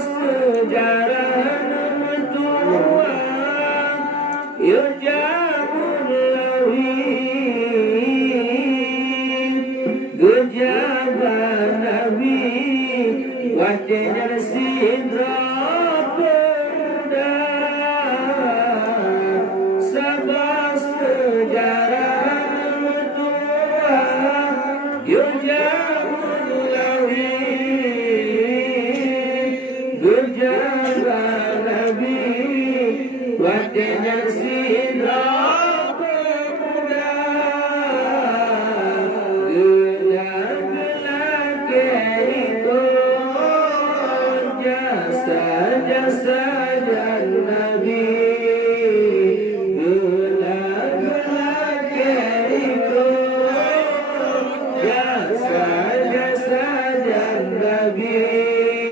sejarah tua yurjamun lawi gejaban nabi wajah sidra pemuda sabah sejarah tua yurjamun lawi gejaban nabi wajah sidra pemuda gelap-gelap keikut jasa-jasa